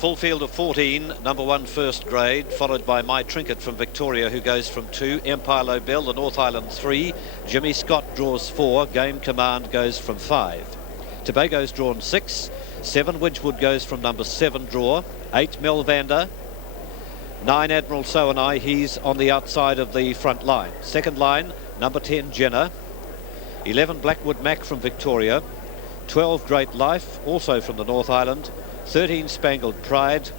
Full field of 14, number 1 first grade, followed by My Trinket from Victoria, who goes from 2, Empire Low Bell, the North Island 3, Jimmy Scott draws 4, Game Command goes from 5. Tobago's drawn 6, 7 Wedgwood goes from number 7 draw, 8 Melvander, 9 Admiral Soanai, he's on the outside of the front line. Second line, number 10 Jenner, 11 Blackwood Mac from Victoria, 12 Great Life, also from the North Island, 13 Spangled Pride,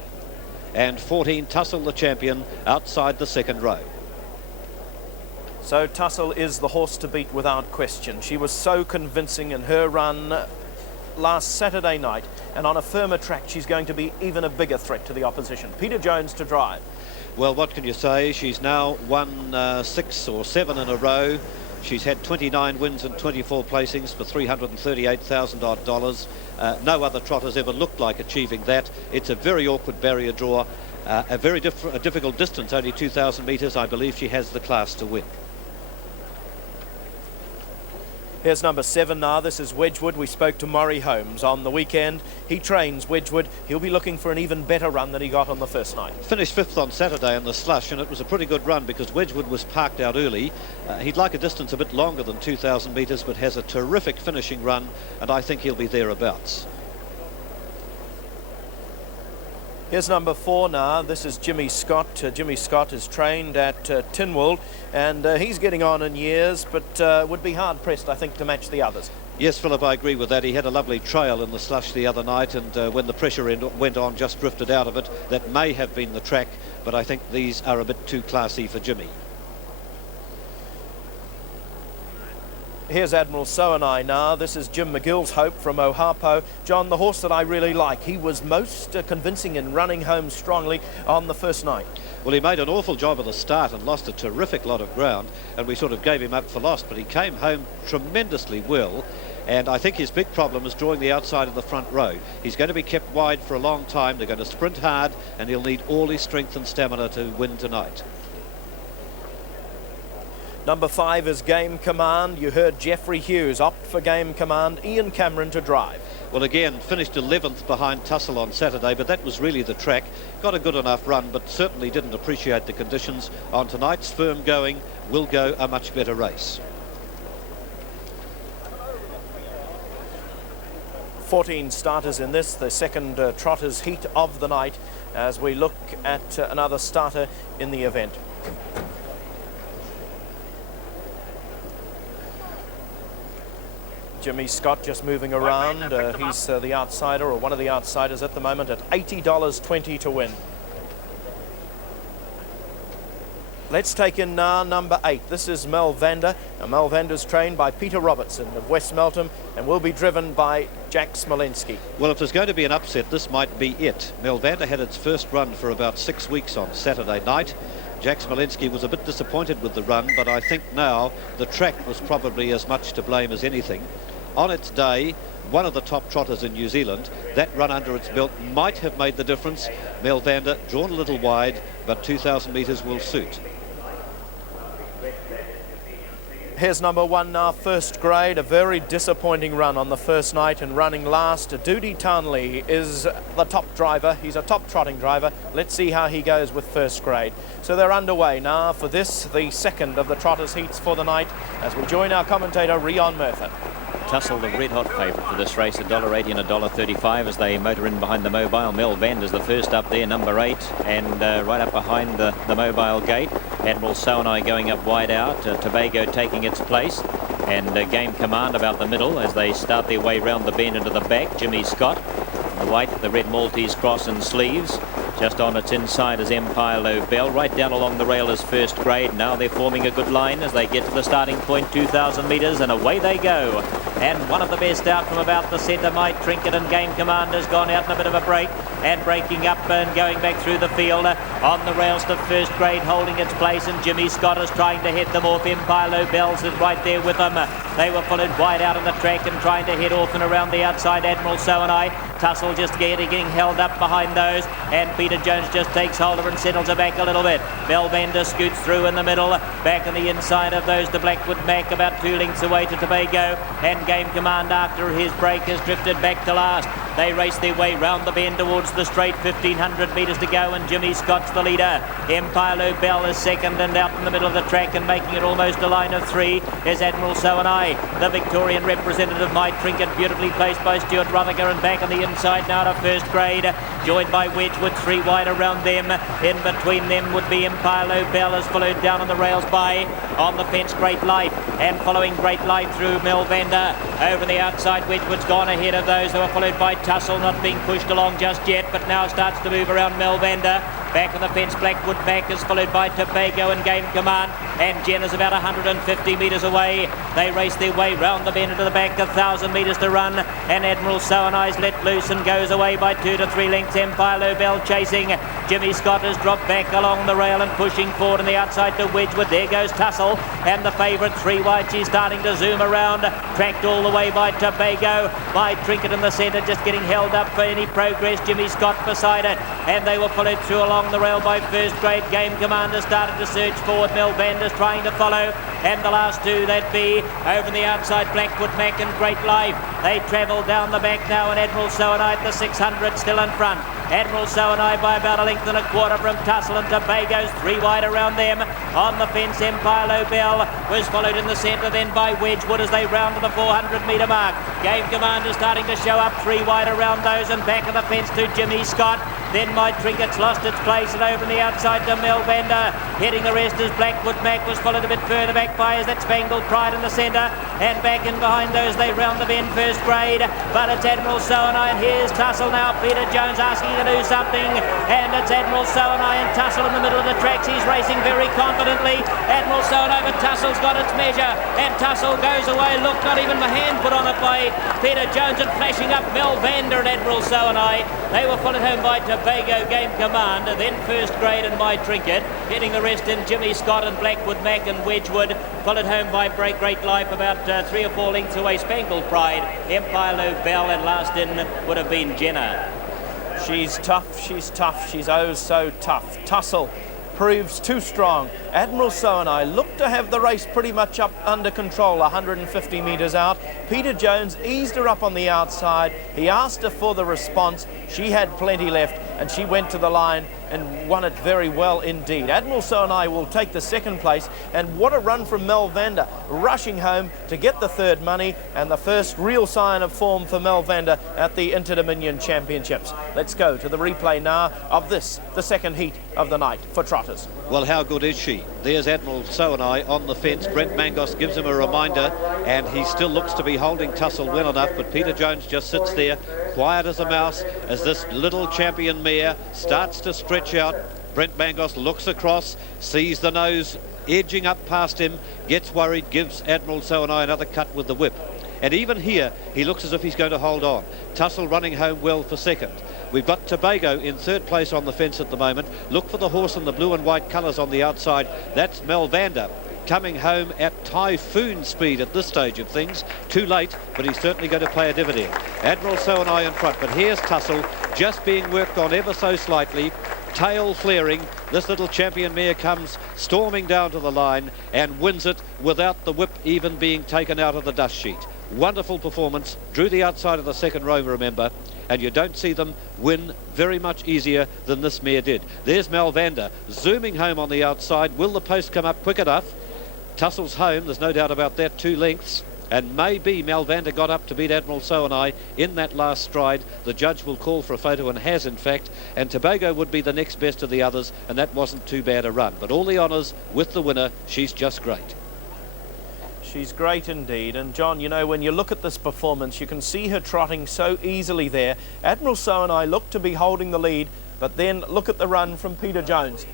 and 14 Tussle, the champion, outside the second row. So Tussle is the horse to beat without question. She was so convincing in her run last Saturday night, and on a firmer track she's going to be even a bigger threat to the opposition. Peter Jones to drive. Well, what can you say? She's now won 6 or 7 in a row. She's had 29 wins and 24 placings for $338,000 odd. No other trotters ever looked like achieving that. It's a very awkward barrier draw, a very difficult distance, only 2,000 metres. I believe she has the class to win. Here's number 7 now. This is Wedgwood. We spoke to Maury Holmes on the weekend. He trains Wedgwood. He'll be looking for an even better run than he got on the first night. Finished 5th on Saturday in the slush, and it was a pretty good run because Wedgwood was parked out early. He'd like a distance a bit longer than 2,000 metres, but has a terrific finishing run, and I think he'll be thereabouts. Here's number 4 now. This is Jimmy Scott. Jimmy Scott is trained at Tynwald, and he's getting on in years, but would be hard-pressed, I think, to match the others. Yes, Philip, I agree with that. He had a lovely trail in the slush the other night, and when the pressure went on, just drifted out of it. That may have been the track, but I think these are a bit too classy for Jimmy. Here's Admiral Soanai now. This is Jim McGill's Hope from Ohapo. John, the horse that I really like. He was most convincing in running home strongly on the first night. Well, he made an awful job at the start and lost a terrific lot of ground, and we sort of gave him up for lost, but he came home tremendously well, and I think his big problem is drawing the outside of the front row. He's going to be kept wide for a long time. They're going to sprint hard, and he'll need all his strength and stamina to win tonight. Number 5 is Game Command. You heard Jeffrey Hughes opt for Game Command. Ian Cameron to drive. Well, again, finished 11th behind Tussle on Saturday, but that was really the track. Got a good enough run, but certainly didn't appreciate the conditions. On tonight's firm going, will go a much better race. 14 starters in this, the second Trotters heat of the night, as we look at another starter in the event. Jimmy Scott just moving around. He's the outsider, or one of the outsiders at the moment, at $80.20 to win. Let's take in now number 8. This is Melvander. Now, Melvander's trained by Peter Robertson of West Melton and will be driven by Jack Smolenski. Well, if there's going to be an upset, this might be it. Melvander had its first run for about 6 weeks on Saturday night. Jack Smolenski was a bit disappointed with the run, but I think now the track was probably as much to blame as anything. On its day, one of the top trotters in New Zealand, that run under its belt might have made the difference. Melvander drawn a little wide, but 2,000 metres will suit. Here's number 1 now, first grade. A very disappointing run on the first night and running last. Doody Townley is the top driver. He's a top trotting driver. Let's see how he goes with first grade. So they're underway now for this, the second of the Trotters heats for the night, as we join our commentator, Rion Murtha. Tussle, the red-hot favourite for this race, $1.80 and $1.35 as they motor in behind the mobile. Melvander's the first up there, number 8, and right up behind the mobile gate. Admiral Soanai going up wide out, Tobago taking its place, and Game Command about the middle as they start their way round the bend into the back. Jimmy Scott, the white, the red Maltese cross and sleeves. Just on its inside is Empire Low Bell. Right down along the rail is first grade. Now they're forming a good line as they get to the starting point, 2,000 metres, and away they go. And one of the best out from about the centre, My Trinket, and Game Command has gone out in a bit of a break and breaking up and going back through the field. On the rails to first grade, holding its place, and Jimmy Scott is trying to head them off. Empire Low Bells is right there with them. They were followed wide out on the track and trying to head off and around the outside. Admiral Soanai, Tussle just getting held up behind those, and Peter Jones just takes hold of her and settles her back a little bit. Melvander scoots through in the middle, back on the inside of those to Blackwood Mac, about 2 lengths away to Tobago, and Game Command after his break has drifted back to last. They race their way round the bend towards the straight. 1,500 metres to go, and Jimmy Scott's the leader. Empire Bell is second, and out in the middle of the track and making it almost a line of three is Admiral Soanai, the Victorian representative. My Trinket, beautifully placed by Stuart Rutherger, and back on the inside now to first grade, joined by Wedgwood, three wide around them. In between them would be Empire Bell, as followed down on the rails by, on the fence, Great Life, and following Great Life through Melvander. Over the outside, Wedgwood's gone ahead of those who are followed by Tussle, not being pushed along just yet, but now starts to move around Melvander. Back on the fence, Blackwood Mac is followed by Tobago and Game Command, and Jen is about 150 metres away. They race their way round the bend into the back, 1,000 metres to run, and Admiral Soanai's let loose and goes away by 2 to 3 lengths. Empire Bell chasing. Jimmy Scott has dropped back along the rail and pushing forward on the outside to Wedgwood. There goes Tussle, and the favourite, three wide. She's starting to zoom around, tracked all the way by Tobago. My Trinket in the centre, just getting held up for any progress. Jimmy Scott beside it, and they were followed through along the rail by first grade. Game Commander started to surge forward. Melvander's trying to follow, and the last two, that'd be over on the outside, Blackwood Mac and Great Life. They travel down the back now, and Admiral Soanai at the 600 still in front. Admiral Soanai by about a length and a quarter from Tussle, and Tobago's three wide around them. On the fence, Empire Bell was followed in the centre then by Wedgwood as they round to the 400 metre mark. Game Commander starting to show up, three wide around those, and back of the fence to Jimmy Scott. Then My Trinket's lost its place, and over on the outside to Melvander. Heading the rest as Blackwood Mac was followed a bit further back by as that Spangled Pride in the centre, and back in behind those they round the bend first grade. But it's Admiral Soanai, and here's Tussle now. Peter Jones asking to do something, and it's Admiral Soanai and Tussle in the middle of the tracks. He's racing very confidently. Admiral Soanai, but Tussle's got its measure, and Tussle goes away. Look, not even the hand put on it by Peter Jones, and flashing up Melvander and Admiral Soanai. They were followed home by Tobago, Game Command, then first grade and My Trinket. Getting the rest in Jimmy Scott and Blackwood Mac and Wedgwood, followed home by Great Life about 3 or 4 lengths away. Spangled Pride, Empire Bell, and last in would have been Jenna. She's tough, she's oh so tough. Tussle proves too strong. Admiral Soanai looked to have the race pretty much up under control, 150 metres out. Peter Jones eased her up on the outside. He asked her for the response. She had plenty left, and she went to the line and won it very well indeed. Admiral Soanai will take the second place, and what a run from Melvander, rushing home to get the third money, and the first real sign of form for Melvander at the Interdominion Championships. Let's go to the replay now of this, the second heat of the night for Trotters. Well, how good is she? There's Admiral Soanai on the fence. Brent Mangos gives him a reminder, and he still looks to be holding Tussle well enough, but Peter Jones just sits there, quiet as a mouse, as this little champion mare starts to stretch out. Brent Mangos looks across, sees the nose edging up past him, gets worried, gives Admiral Soanai another cut with the whip. And even here, he looks as if he's going to hold on. Tussle running home well for second. We've got Tobago in third place on the fence at the moment. Look for the horse in the blue and white colours on the outside. That's Melvander, coming home at typhoon speed at this stage of things. Too late, but he's certainly going to pay a dividend. Admiral Soanai in front, but here's Tussle just being worked on ever so slightly. Tail flaring, this little champion mare comes storming down to the line and wins it without the whip even being taken out of the dust sheet. Wonderful performance, drew the outside of the second row, remember, and you don't see them win very much easier than this mare did. There's Melvander zooming home on the outside. Will the post come up quick enough? Tussle's home, there's no doubt about that, 2 lengths. And maybe Melvander got up to beat Admiral Soanai in that last stride. The judge will call for a photo, and has in fact, and Tobago would be the next best of the others, and that wasn't too bad a run. But all the honours with the winner. She's just great. She's great indeed. And John, you know, when you look at this performance, you can see her trotting so easily there. Admiral Soanai looked to be holding the lead, but then look at the run from Peter Jones.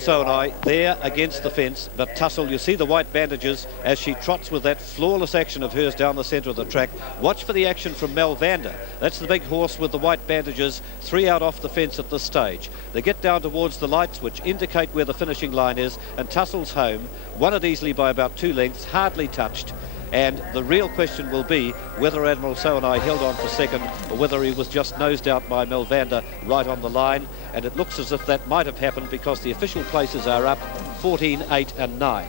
Soanai there against the fence, but Tussle, you see the white bandages as she trots with that flawless action of hers down the centre of the track. Watch for the action from Melvander. That's the big horse with the white bandages, 3 out off the fence at this stage. They get down towards the lights, which indicate where the finishing line is, and Tussle's home, won it easily by about 2 lengths, hardly touched. And the real question will be whether Admiral Soanai held on for second, or whether he was just nosed out by Melvander right on the line. And it looks as if that might have happened, because the official places are up 14, 8 and 9.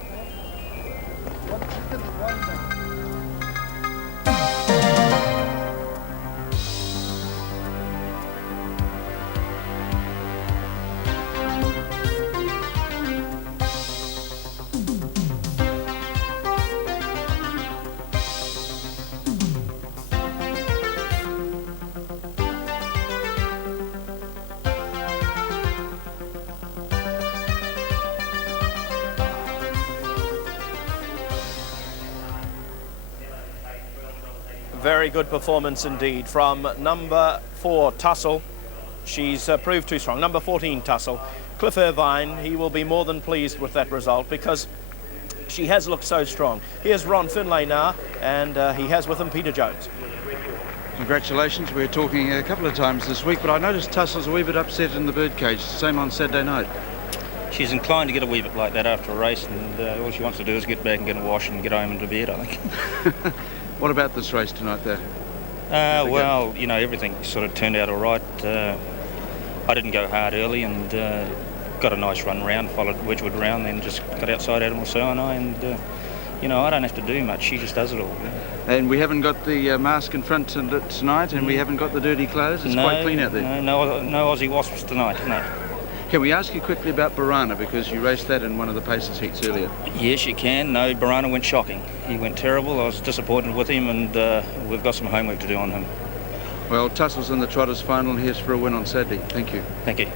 Very good performance indeed from number 4, Tussle. She's proved too strong. Number 14, Tussle. Cliff Irvine, he will be more than pleased with that result because she has looked so strong. Here's Ron Finlay now, and he has with him Peter Jones. Congratulations. We were talking a couple of times this week, but I noticed Tussle's a wee bit upset in the birdcage. Same on Saturday night. She's inclined to get a wee bit like that after a race, and all she wants to do is get back and get a wash and get home and to bed, I think. What about this race tonight, though? Well, you know, everything sort of turned out all right. I didn't go hard early and got a nice run round, followed Wedgwood round, then just got outside Admiral Soanai, and you know, I don't have to do much. She just does it all. And we haven't got the mask in front tonight, and we haven't got the dirty clothes. It's quite clean out there. No Aussie wasps tonight, no. Can we ask you quickly about Barana, because you raced that in one of the Pacers heats earlier? Yes, you can. No, Barana went shocking. He went terrible. I was disappointed with him, and we've got some homework to do on him. Well, Tussle's in the Trotters final. Here's for a win on Saturday. Thank you. Thank you.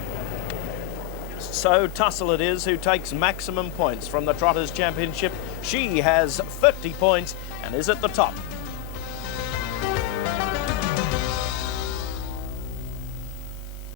So Tussle it is who takes maximum points from the Trotters Championship. She has 50 points and is at the top.